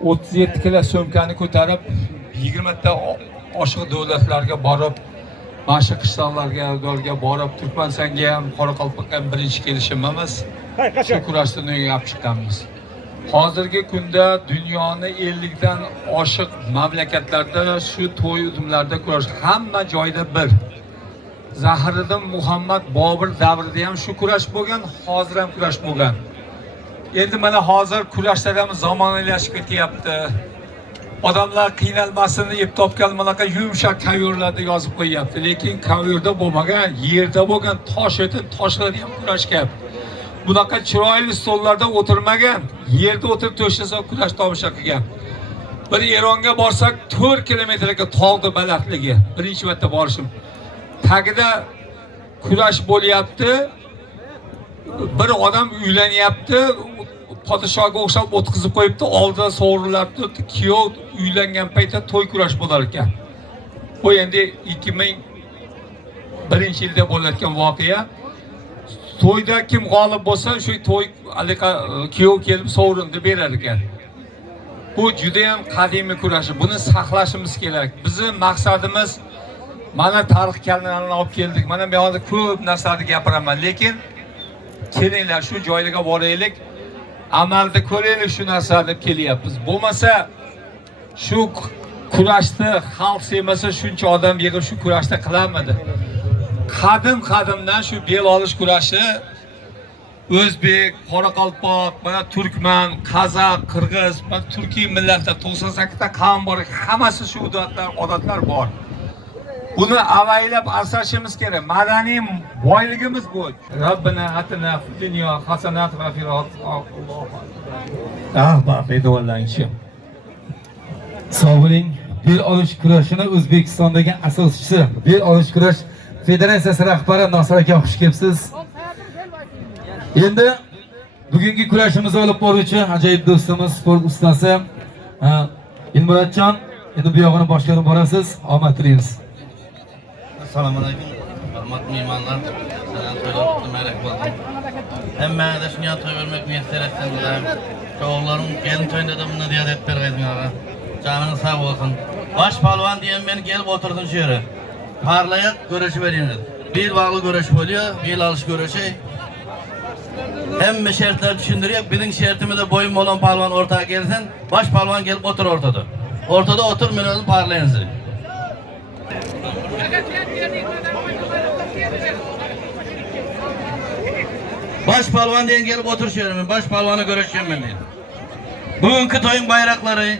37 kilo so'mkani ko'tarib 20 ta oshiq davlatlarga borib, boshqa qishloqlarga borib, Turkmanistonga ham, Qoraqalpoqqa ham birinchi kelishimiz. Shu kurashdan o'ynab chiqqanmiz. Hozirgi kunda dunyoni 50 dan oshiq mamlakatlarda shu to'y uzumlarda kurash hamma joyda bir. Zahiriddin Muhammad Bobur davrida ham shu kurash bo'lgan, hozir ham kurash bo'lgan. Endi mana hozir kurashlar ham zamonaviylashib ketyapti. Odamlar qiynalmasin deb topgan bunaqa yumshoq kavyurlarda yozib qo'yapti, lekin kavyurda bo'lmagan, yerda bo'lgan toshlarni ham kurashgan. Bunaqa chiroyli stollarda o'tirmagan, yerda o'tirib to'shlasa kurash tomosha qilgan. Bir Eronga borsak 4 kilometrga tog'di balandligi. Birinchi marta borishim. Tagida kurash bo'lyapti. Bir odam uylanyapti, podshohga o'xshab o'tkazib qo'yibdi, oldida sovrinlabdi, kuyov uylangan paytda to'y kurash bo'lar ekan. Bu endi 2001-yilda bo'layotgan voqea. To'yda kim g'olib bo'lsa, shu to'y kuyov kelib sovrinni berar ekan. Bu juda ham qadimiy kurash. Buni saqlashimiz kerak. Bizning maqsadimiz mana tarix kallanini olib keldik. Mana bu yerda ko'p narsalarni gapiraman, lekin kelinglar shu joylarga boraylik. Amalda ko'raylik shu narsalarni deb kelyapmiz. Bo'lmasa shu kurashni xalq sevmasa shuncha odam yig'ib shu kurashni qilamadi. Qadimdan shu bel olish kurashi O'zbek, Qoraqalpoq, mana Turkman, Qozoq, Qirg'iz, mana Turkiy millatlar 98 ta qavm bor, hammasi shu odatlar bor. Buni avaylab asrashimiz kerak. Madaniy boyligimiz bu. Robbina atina fid dunyo hasanat va fil oxirati. Sog' bo'ling. Bel olish kurashini O'zbekistondagi asoschisi, bel olish kurash federatsiyasi rahbari Nosir aka xush kelibsiz. Endi bugungi kurashimizni olib boruvchi ajoyib do'stimiz, sport ustasi Ilmuratjon, endi bu yog'ini boshqarib borasiz. Omad tilaymiz. Assalomu alaykum. Hurmatli mehmonlar, sizlarni to'ylab kutmaylik bo'ldim. Hammaga da shunga to'y vermek niyetiresin dilerim. Çoğullarım gelin toyunda da bunu diyet et bergeydim ağa. Canınız sağ olsun. Baş palvan diyen beni gelip oturdun şu yere. Parlayak görüşü vereyim dedi. Bir bağlı görüş oluyor, bir alış görüşü. Hem şartlar düşündürüyor. Bizim şartımızda boyun olan palvan ortaya gelsin. Baş palvan gelip otur ortada. Ortada otur, ben parlayın sizi. Baş palvan diyen gelip otur şöyle, baş palvanı görüşüyorum ben diye. Bugünkü toyun bayrakları,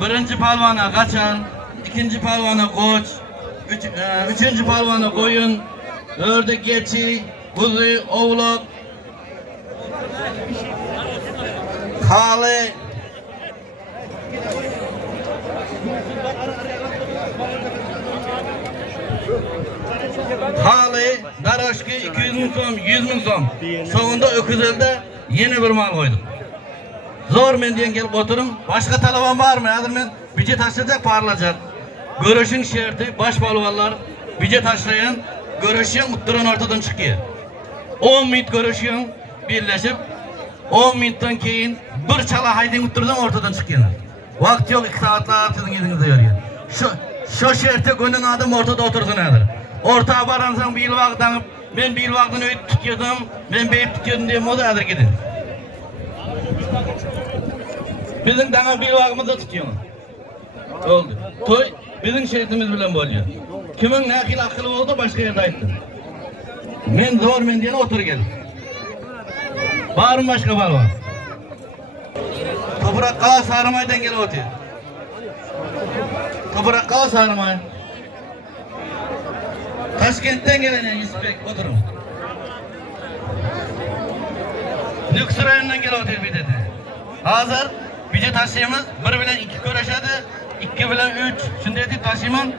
birinci palvana kaçan, ikinci palvana koç, üçüncü palvana koyun, ördek geçi, kuzu, oğlak, halı, halı, daraşkı 200 bin som, 100 bin som. Sonunda öküzelde yeni bir mal koydum. Zor men diyen gelip oturun. Başka telefon var mı? Hazır men bice taşlayacak, parlayacak. Görüşün şerti, baş balvanlar bice taşlayan, görüşen, mutluğun ortadan çıkıyor. 10 minut görüşüyorsun, birleşip 10 minuttan keyin bir çala haydın mutluğun ortadan çıkıyor. Vakti yok, 2 saatler sizin yedinizde yarıyor. Şu şerti gönlün adam ortada otursun nedir? Ortağa baransan bir yıl vaktanıp, ben bir yıl vaktini öğüt tutuyordum, ben beyip tutuyordum diye moda adır gidin. Bizim dana bir vaktimizi tutuyoruz. Oldu. Toy bizim şeritimiz bilen oluyor. Kimin ne akıl akıllı oldu başka yerde ayıttı. Men zor men diyene otur gel. Bağırın başka balvan. Toprak kağa sarmaydan gel otur. Toprak kağa sarmay. Taşkent'ten gelen İspek oturun. Nüksürayından gel otur bir dedi. Hazır bize taşıyımız bir bilen iki köreşedi, iki bilen üç. Şimdi edip taşıyımın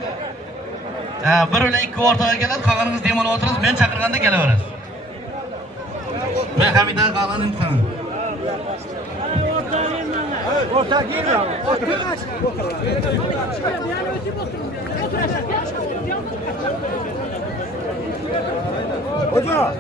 bir bilen iki ortaya gelir, kalanınız demal otururuz, ben çakırganda geleveririz. Ben Hamid'e kalan insanım. Orta girme. Hoca.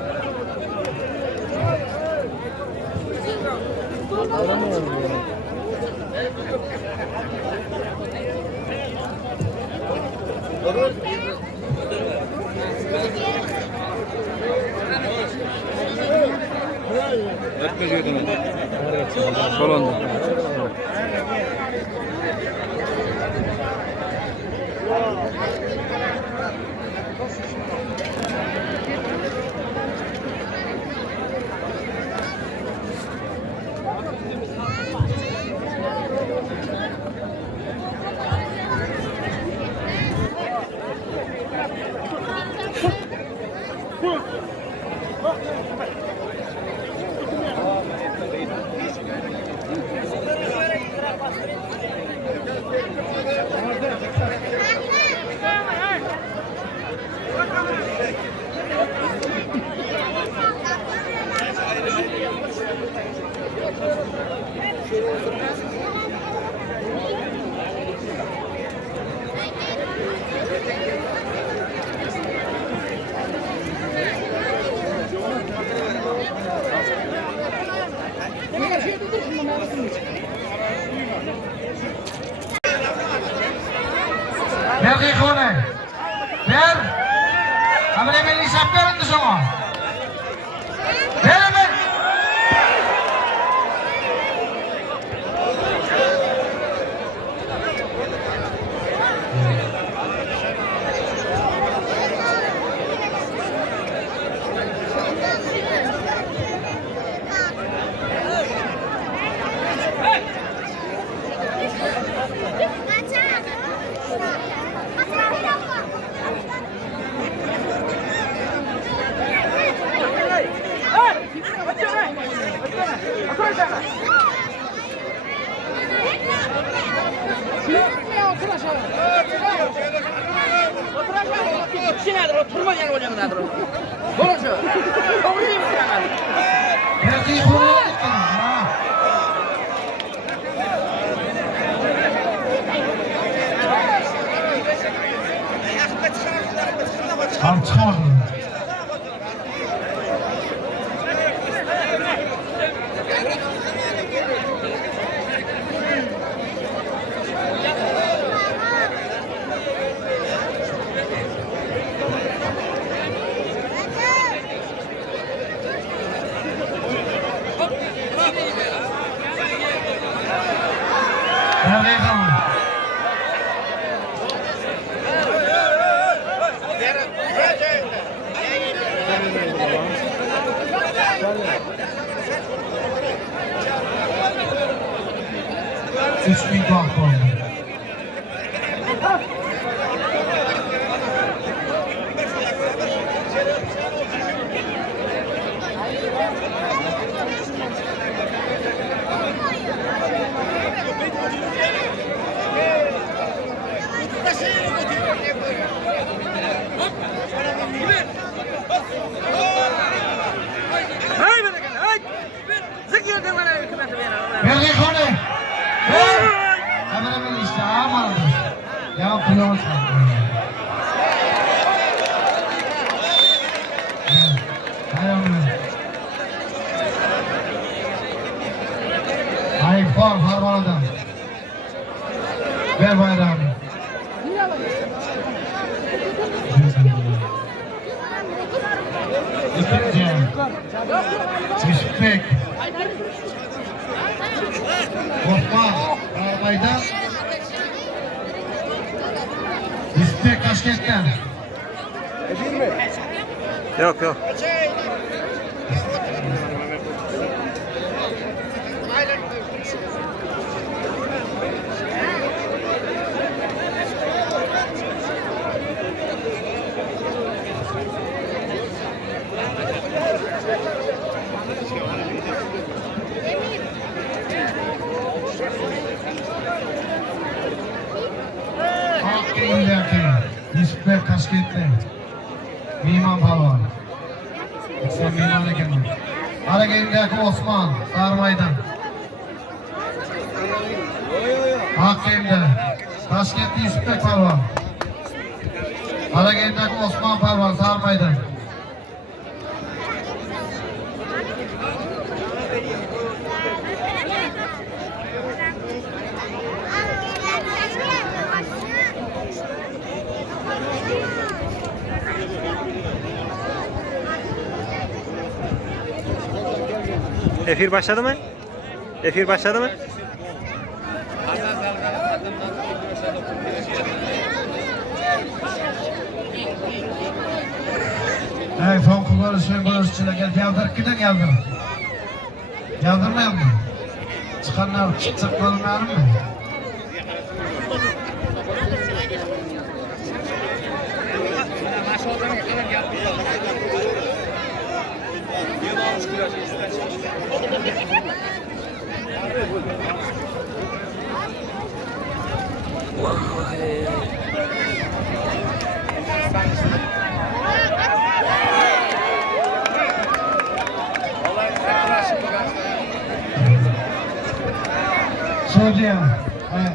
Berge kone. Ber. Kamera beni hesap verin de sana. Ver hemen. Berge kone. Tam çıkmadım. Berge kone. Üç bin kalk oldu. Berge kone. Ver. Kamera beni işte aman. Ya kıyamaz. Hayır, farman adam. Ver bayrağını. İkinci. İspek. Osman. Arabayda. İspek Taşkent'ten. Yok yok. İspek Taşkent'ten. Mimar Palvan. Sen mimar ekensin. Hareketindeki Osman Sarmay'dan. Hakkı'mda Taşkentli İspek Palvan. Hareketindeki Osman Palvan Sarmay'dan. Efir başladı mı? Efir başladı mı? Hey, son kulları şey barışçıyla gel. Yaldırıp geldim. Yaldırmayalım mı? Çıkanlar çıkacak kalmayalım mı? Suudiye. Evet.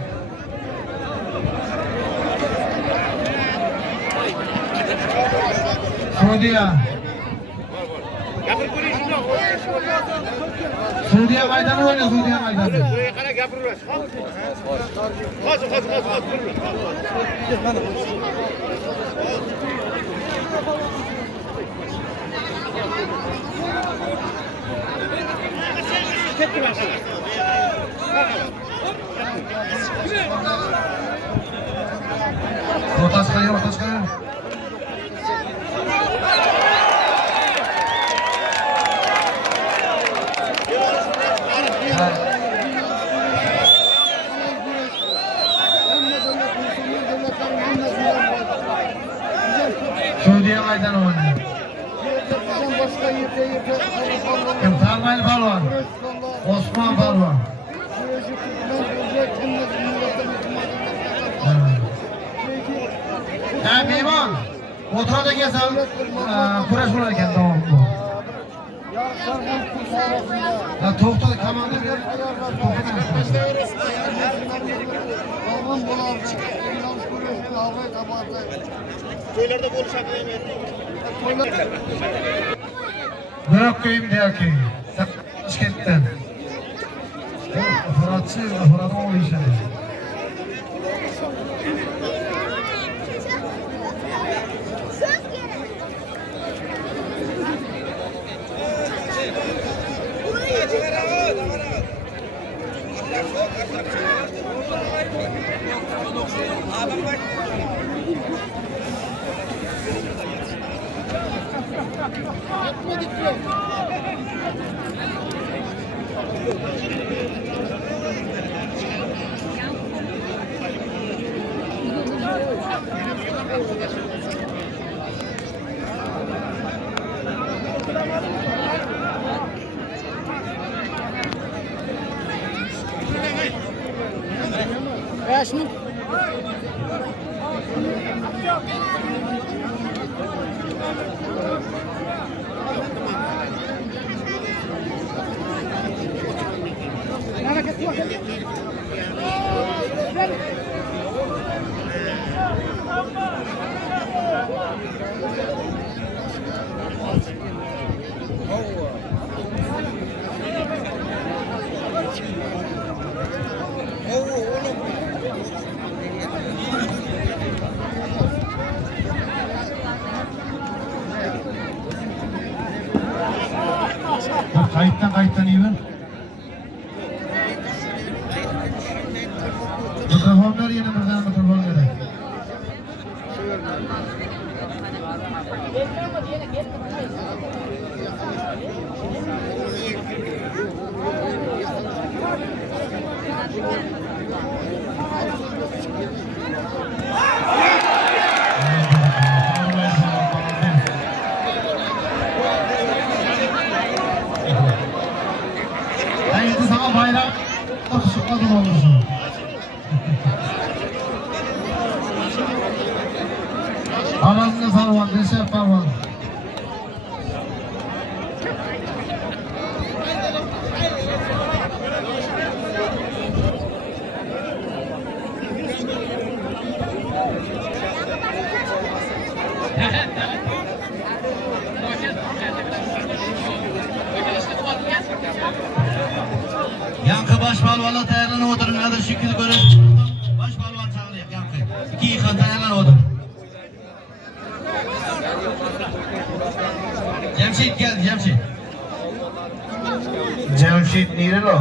Suudiye. Suudiye maydanozu oynuyor, Suudiye maydanozu. Orta çıkarıyor, orta çıkarıyor. Suudiye maydanozu oynuyor. Kim? Talmaylı Palvan. Osman Palvan. Ha Meyman. Oturada gelsen kuraş olarken tamam bu. Ya tohta kamanda bir Köylerde buluşan bırak köyüm diyor ki. Şirketten. Fıratçı, Fırat'ın oğlu işe. Şunu. Kayıttan iyi ver. Mikrofonlar yine buradan mikrofon gerek. Sana bayrak takışıkladım olursun. Anasını Parvan, Reşef Parvan. Yankı baş balvana tayarlanı oturun. Hadi şükür görün. Baş balvan çağırıyor Yankı. 2 yıkan tayarlanı oturun. Cemşit geldi Cemşit. Cemşit Nirilo.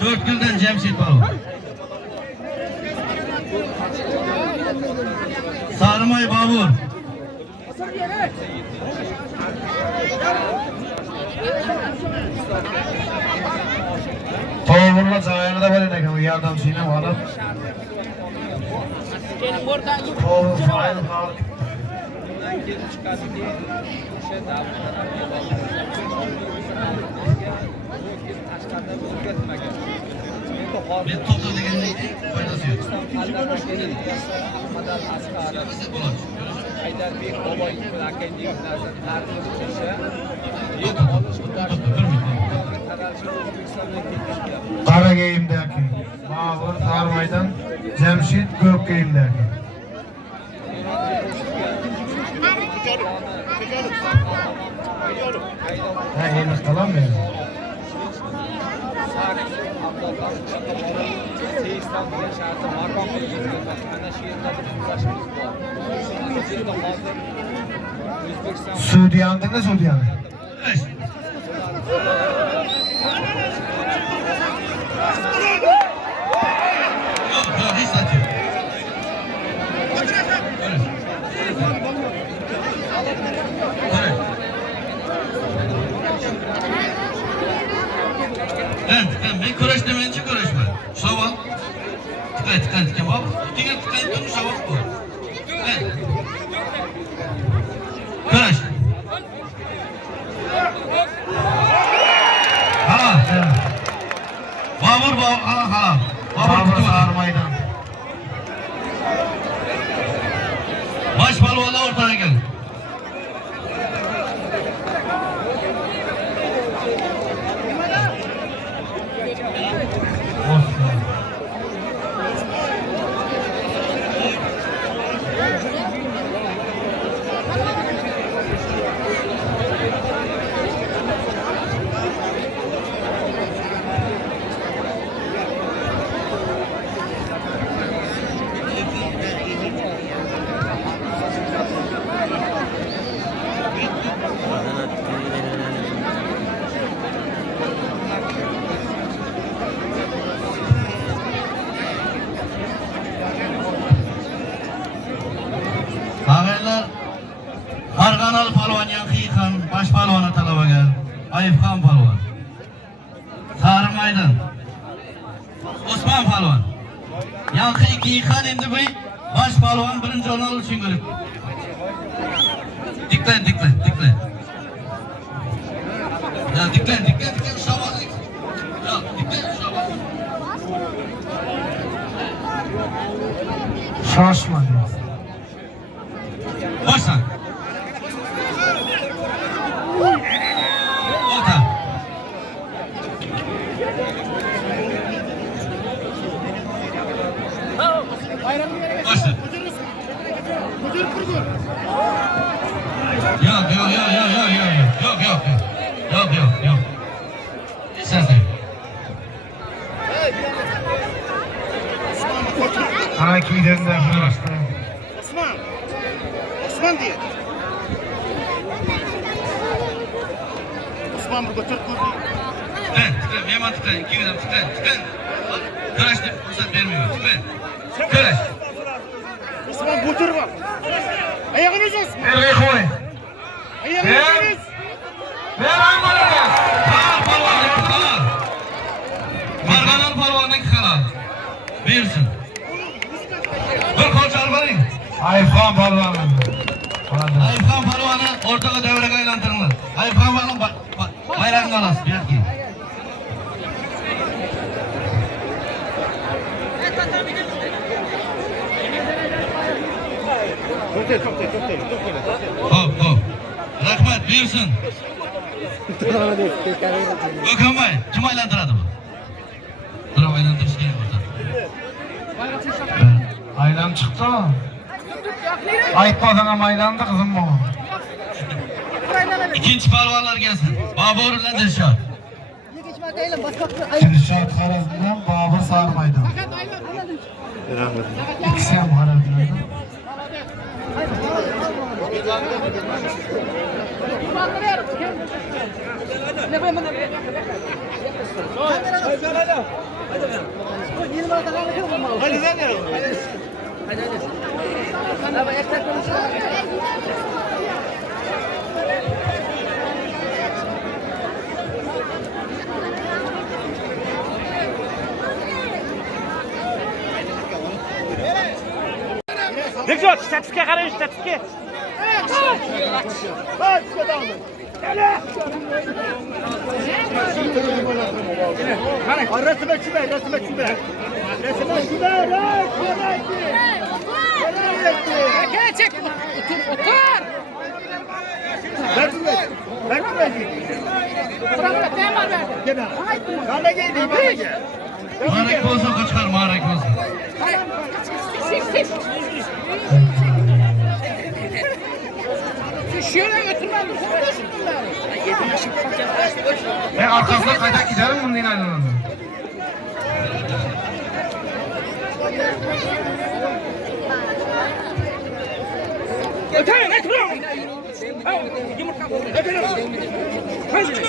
To'rtko'ldan Jamshid palvon. Sarmoy Bobur. To'g'rila joyida bor ekan, u yordamchini olib. To'g'ri fayl qoldi. Ben to'g'ri deganda foydasi yo'q. Qara kiyimdagi Bobur Sarmaydan Jamshid ko'k kiyimdagi. Ha, endi qalammi? Sudiyandı Sudiyanı. Yok, hiç satıyor. Ben kuraş demenci kuraşma. Şaval. Tıkan bak. Tıkan durmuş şaval bu. Kuraş. Halal. Babur halal. Babur Sarmaydan. Baş palvonla ortaya gel. Ağaylar, Farg'anal palvon Yanqiy baş palvona talabaga, Ayıpxon palvon. Sarmaydan Osman palvon. Yanqiy endi bu baş palvon birinchi o'rin olishini ko'rib. Diklan. Ya diklan şavallik. Ya diklan şaval. Şaşma diyor. Başla. Orta. Başla. Yok. Sen. Akiden de hırasta. Osman diye. Osman burada Türk kurdu. Tıklan. Yaman tıklan. İkimizden tıklan. Kıraç da fırsat vermiyor. Tıklan. Kıraç. Osman buturma. Ayağınız olsun. Nereye koy? Ayağınız. Ver aymanı. Halal. Farg'anal palvonniki halal. Buyursun. Bir qo'l charbaring. Ayıpxon palvon. Ayıpxon palvonni o'rtaga davraga aylantiringlar. Ayıpxon palvon bayrog'ini olasiz bu yoqqa. Hop. Rahmat, buyursun. O'kanbay, kim aylantiradi bu? Birov aylantirish kerak bo'lsa. Aylan çıktı. Aytmadan ama aylandı kızım bu. İkinci palvonlar gelsin. Bobur bilan Dilshod. Dilshod Xorazmdan Bobur Sarmaydan. İkisi ham Xorazmdan. Hadi sen ya. Bekliyor, istatistikaya karayın, istatistikaya. Hadi çıkalım. Resme şube, resme şube. Resme şube, Gel çek, otur, otur. Ver. Bırak, ben var verdim. Gel. Kana geldi, bana gel. Marek olsa kaçar, marek olsa. Sil. Şöyle götürmem. Arkasına kaydak giderim bunun inanın. Ötene, ne turuyorsun? Yumurta koy. Ötene. Hadi.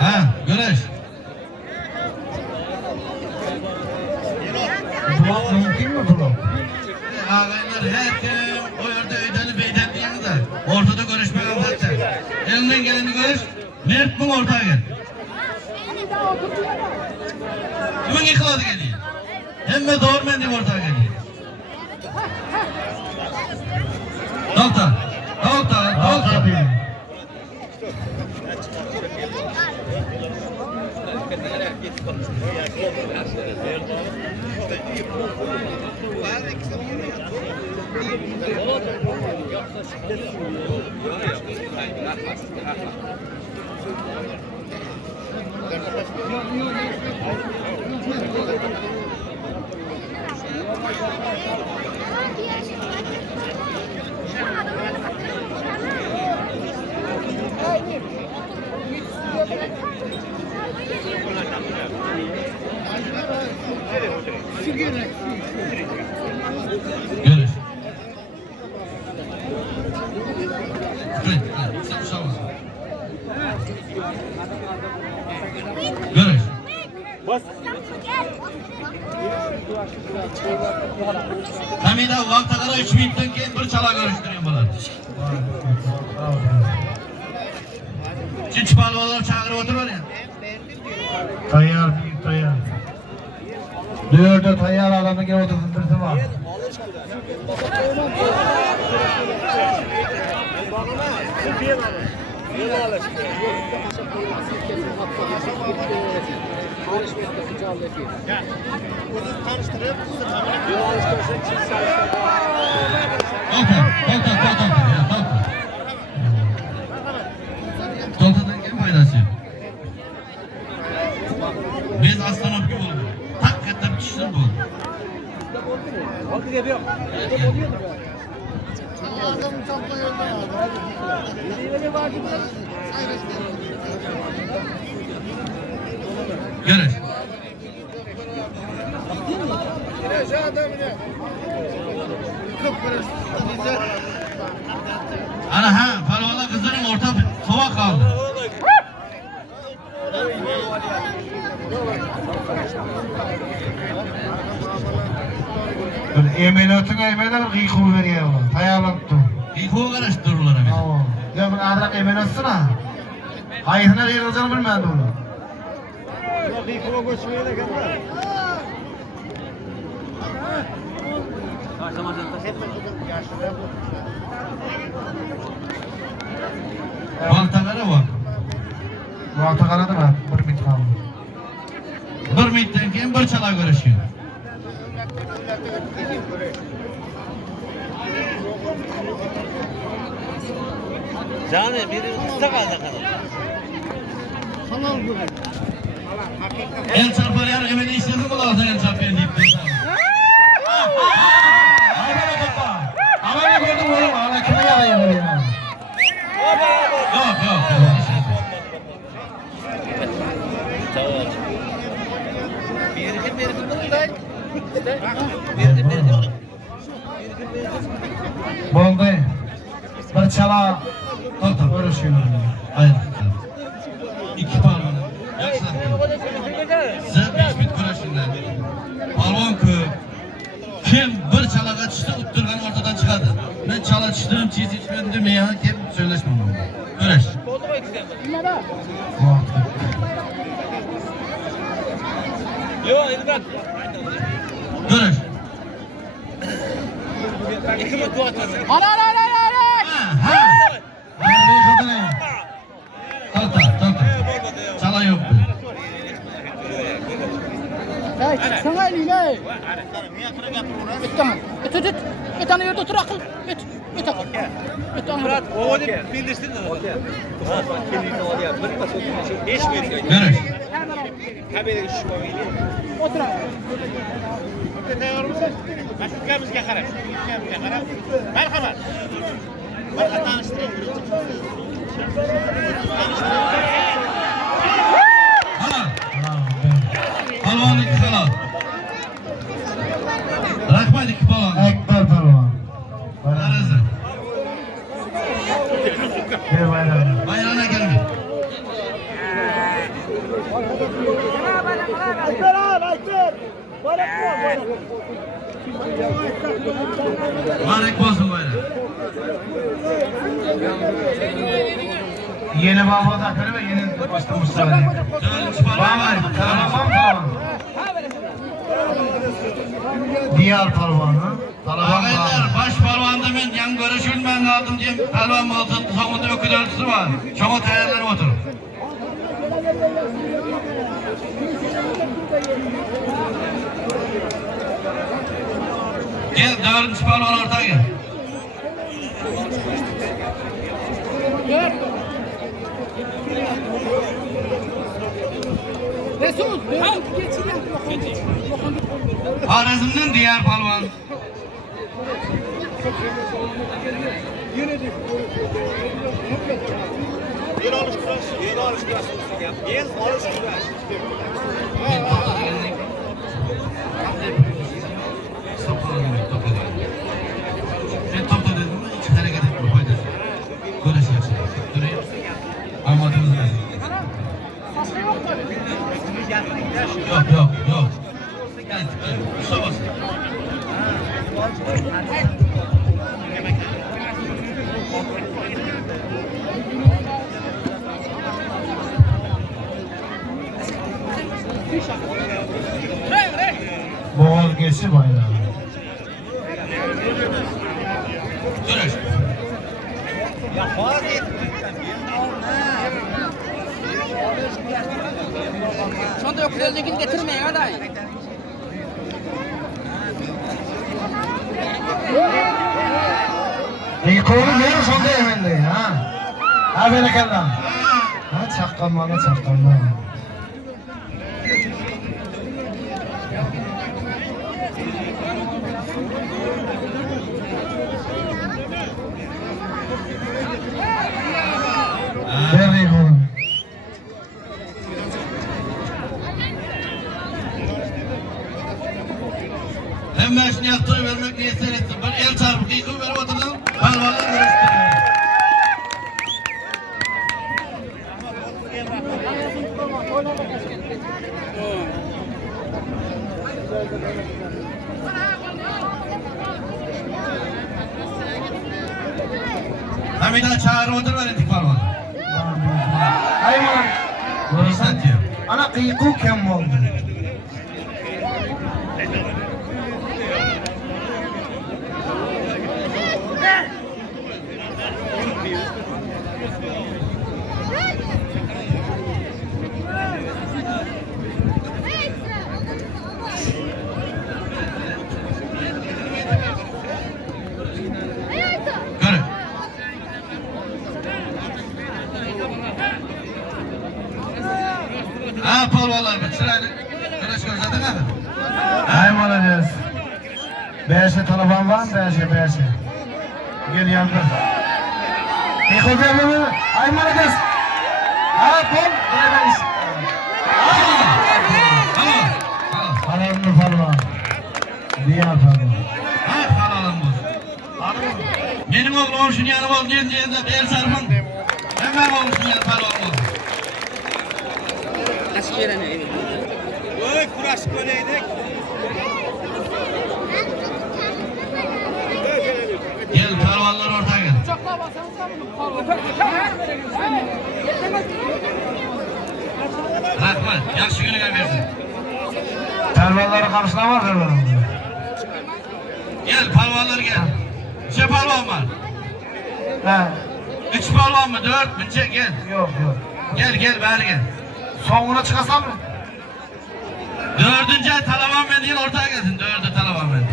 Ha, Güneş. Bulak mümkün mü bulak? Ağaylar her kim o yerde ödeni beyden diyeniz de ortada görüşmeyen zaten. Elinden geleni görüş, Mert bu ortaya gel. Kimin yıkıladı geliyor? Hem de doğru mendim ortaya geliyor. Dalta. Görüş. Görüş. Hamida vaktilara 3 minutdan keyin bir chala görüştürüyorum bular. Üçüncü palvalar çağırıp oturuyor ya. Tayyar, büyük tayyar. Dörde tayyar adamı gel oturtundursun var. Doltadan kim faydası yok? Biz aslan öpkü bulduk. Tak ettim kişinin bulduk. Görüş. Ana ha, Falvala kızların orta sova kaldı. Emenatın emeler kıyıkı veriyor. Tayyarlattı. İlk o karıştırırlar hemen. Ya bunu adrak emenatsın ha. Hayırına kıyıkılacağını bilmedi onu. Baltalara bak. Bu altı kanadı mı? Bir bit kaldı. Bir minuttan keyin bir chala görüşüyor. Yani biri kısa kalacak. El çarpar yer emeli işledi mi lazım el çarpar deyip dursa. Ama ne gördüm oğlum? Ana kime yarayabilir ya? Yok. Bo'ldi. Bir chala ko'rishing. Hayır. İki palvon. Yaxshi. Siz 5 bit kurashinglar. Palvon ko'p. Kim bir chalaga tushsa, uttirgan ortadan chiqadi. Men chala tushdim, cheez ichmadim demay, kim söylashmayman. Kurash. Yok, endi bak. Kurash. İki mi dua atasın? Ana. Talta. Chala yok. Hey, çıksana eline. Et ana yerde otur akıl. Et akıl. Et ana. Murat, o da bildirsin de. Beş mi ediyor? Kurash. Haberi şu Otur. Bizga qarang. Marhamat. Marhamat tanishtiring. Palvon iki halol. Rahmat iki palvon. Ekber palvon. Arazı. Bayram. Bayrağına gelmeyin. Ayter. Bayrak. Mübarek olsun bayrağı. Yeni babada ve yeni başlamışlar. Dördüncü palvon. Talaban. Diğer palvanı. Ağabeyler baş palvanda men yan görüşülmen kaldım diyeyim. Palvan altın sonunda öküz ölçüsü var. Şoma tayarlarım oturun. Gel dördüncü palvan ortaya gel. Resul. Harizm'den diğer palvan. Yer alış kurası. Yer alış kurası. Ben topla dedim mi hiç hareket etme faydası. Görüşeceğiz. Durayım. Almadığımız lazım. Yok. Gel. Kusura basın. Boğaz geçi bayrağı. Duruş. Sonda yok özelliğini getirmeyin aday. Yıkıyorum yer sonda yemendi ha. Ha böyle kellan. Ha çakkanma. Very good. Hemen şunu yaptığı vermek ne ister etsin. Ben el çarpık yıkıp verip oturdum. Palvanla görüştüm. Hamida çağırı otur verin palvan. Ayman. İşte diyor. Ana kıyıkı kim oldu? Görün. polvonlar bir chiroyli kurash ko'rsatdingmi? Ay молодец. Beşe telefon var mı? Beşe. Gel yandı. Yıkıldı. Ay молодец. Ha pol. Halamlı falan. Diğer falan. Ha halalım bu. Benim oğlum şunu yanı oldu diye de el sarfın. Hemen oğlum şunu yanı polvon oldu. Nasıl yerine evi? Oy kuraş kolaydık. Gel polvonlar ortaya gel. Uçakla basanız da bunu Rahmat. Yaxshi kuniga bersin. Pervaları karşılama var. Gel polvonlar gel. Necha polvon var? Ha. 3 polvon mu? 4 mi? Gel. Yok. Gel bari gel. Sonuna çıkasam mı? 4. Talaban ben değil ortaya gelsin. 4'ü Talaban ben.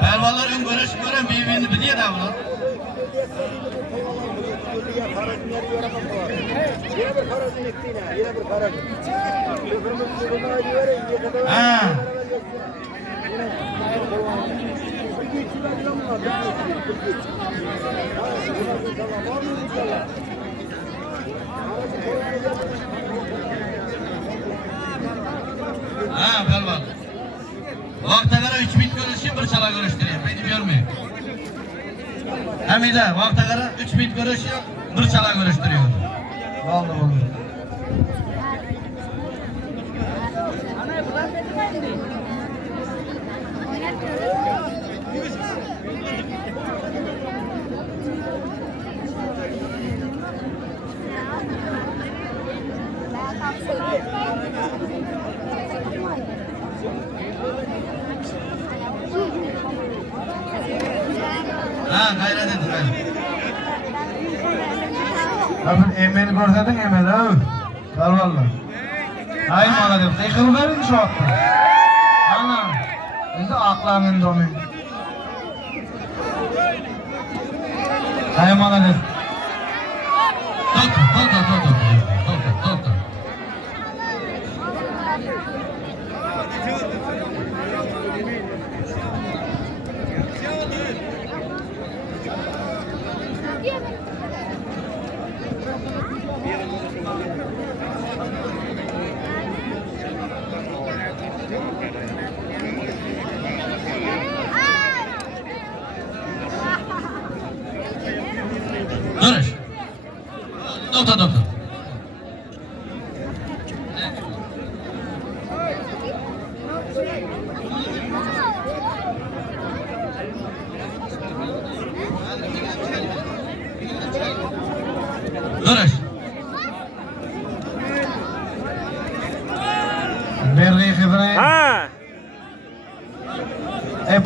Pervalar ön gören birbirini biliyor da bunu. Ha. Ha perval. Vakta göre 3 bit görüşüyor, bir çala görüştürüyor. Beni görmüyor. Hem de vakta göre 3 bit görüşüyor, bir çala görüştürüyor. Oldu. Ha gayret edin gayret. Abi emel gördün emel ha. Pervalar. Ay молодец. Yıkıl verin şu hatta. Ana. Şimdi aklının donu. Ay молодец. Doktor. Duruş. Doktor. Duruş. Berri xibray. Ha.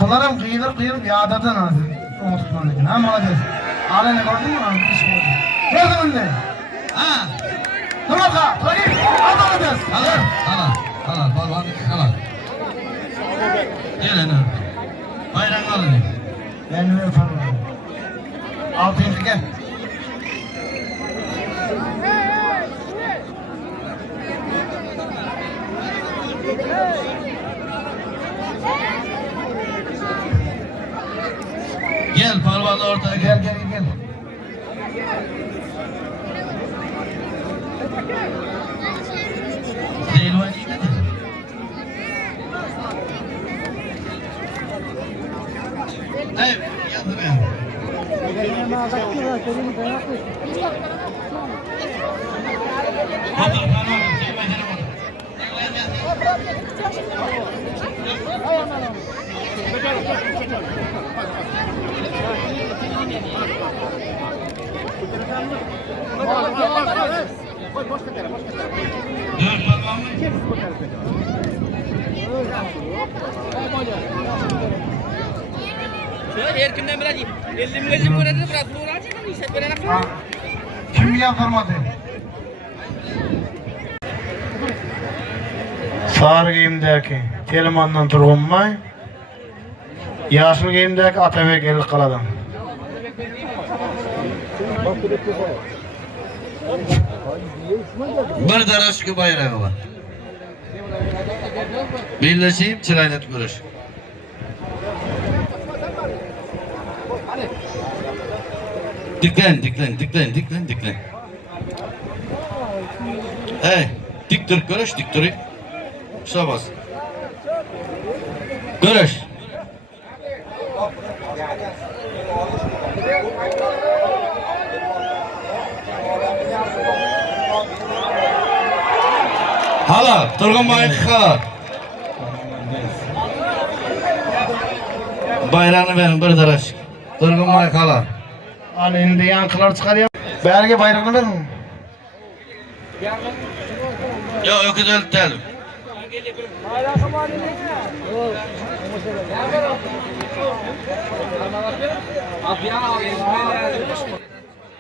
Bunlarım kıyılıp yağdadan azı. Unutman ekin. Ha молодец. Aleni gördün mü? Gördün mü? Ha. Nuraka. Tayyip. Al молодец. Halal. Balvanlık halal. Gel ana. Bayram alın. Ben de yaparım. Altın gel. Gel parvanla ortaya gel. Gel. Değil var ki gel. Hayır, yandı ben. Otur parvanla, şey becerem otur. Dur parvan mı? Şöyle erkimden biraz 50 milyon böyle de biraz uğraşacak mı? İşte böyle ne Ha. Kim yaptırmadı? Sarı giyimdeki Telemandan turgunmay Yaşlı giyimdeki Atabek 50 kaladan. Bir daraşkı bayrağı var. Birleşip çıraynet görüş. Diklen. Hey, dik dur görüş, dik dur. Kısa bas. Görüş. Hala, Turgun Bayık hala. Bayrağını verin bir daraş. Turgun Bayık hala. Al endi yankılar çıkarıyor. Belge bayrağını verin. Yo, öküz öldürelim.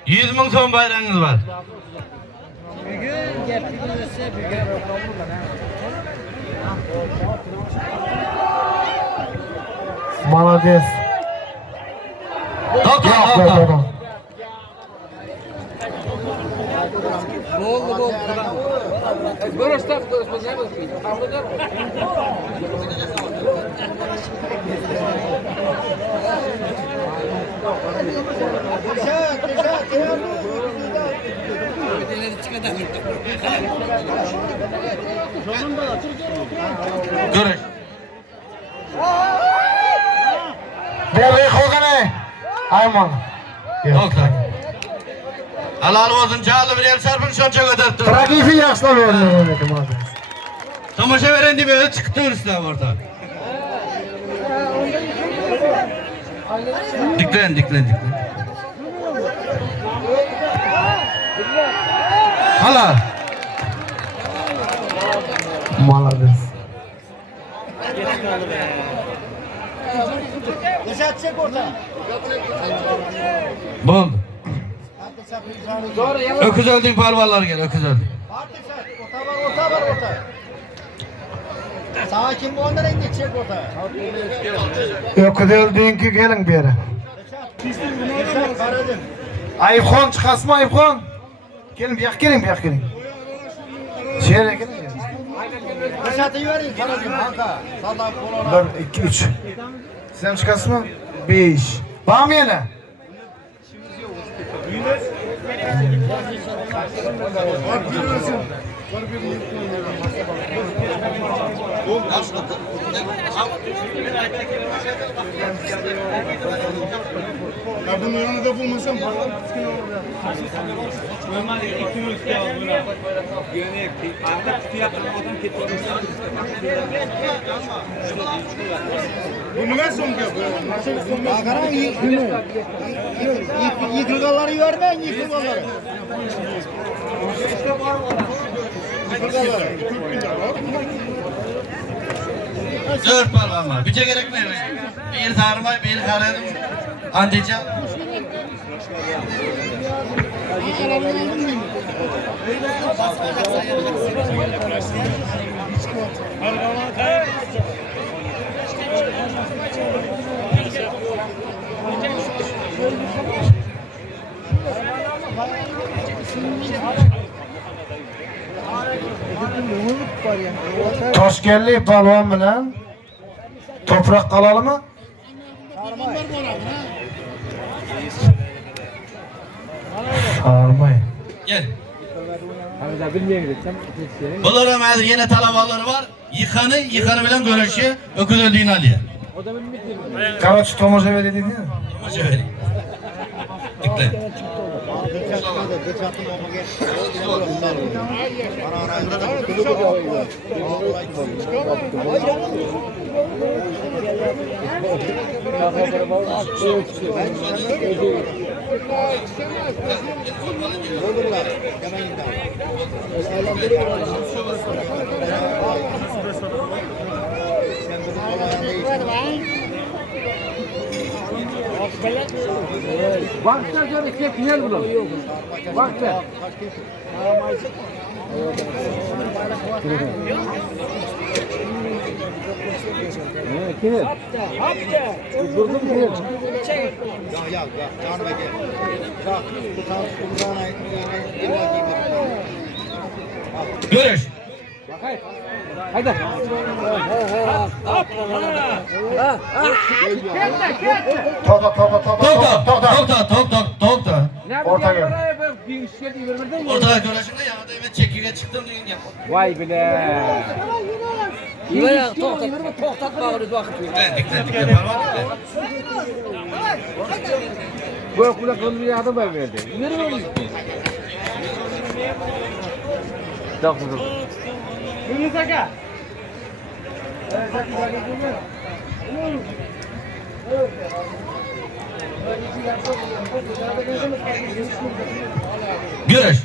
100 bin son bayrağınız var. Молодец. Doktor. Görüş. Berge kolgana. Ayman. Doktor. Halal olsun çağlı bir el sarpın şonça götürdü. Tragifi yaşlar verdi. Tamaşa veren diye böyle çıktı üstüne orada. Diklen. Halal. Молодец. Bol. Öküz öldüğün palvallar gel, öküz öldü. Orta. Sağa kim bu onlara geçecek orta? Öküdel dünkü gelin bir yere. Ayıpkon çıkasma Ayıpkon. Gelin bir yak gelin. Şehre gelin. Reşat'ı verin Karacığım kanka. Sallam kolona. 1, 2, 3. Sen çıkasın mı? 5. Var mı yine? Ya bunu yanında bulmasam falan. Bunu ben son yapıyorum. Bakaran yıkılgaları vermeyin yıkılgaları. Dört palvan var. Bütçe gerekmiyor. Bir tarımay, bir karedim. Antica. Toshkentlik palvon bilan toprak qalalı mı? Sarmay. Gel. Bunlar ama yine talabaları var. Yıkanı bilen görüşü öküz öldüğünü alıyor. Karachi tomosha dedi mi? Tomosha veri. Dikkat. Vakitler sonra ikiye final bulalım. Vakitler. Görüş. Tokta. Orta gel. Ortada görüşünde ya da evet çekiye çıktım deyin yap. Vay bile. Buraya tohtat bağırız vakit. Dikkat yaparlar. Bu kulak bir adam verdi. Nereye oldu? Çok güzel. Yumuşaka. Görüş.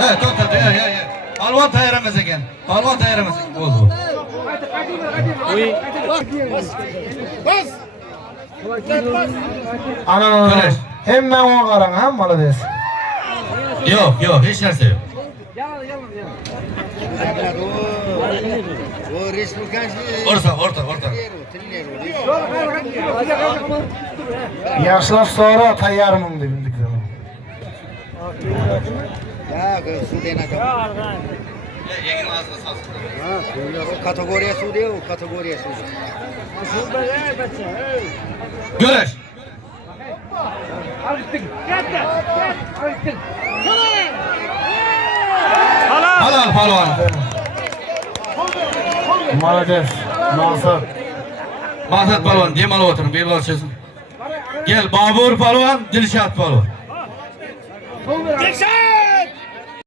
Evet, tokta ya. Palvan tayaramaz eken. Palvan tayaramaz. Oldu. Ana. Görüş. Hemen o qaran ha, malades. Yok, hiç narsa yok. Orta. Yaxshilab sonra tayyorman dedim dik. Yengin ağzına salsın. Kategoriya su diyor, kategoriya su. Görüş. Halal palvan. Malades. Nasıl? Mansat palvan diye malı oturun. Bir balçasın. Gel Babur palvan, Dilşat palvan. Dilşat!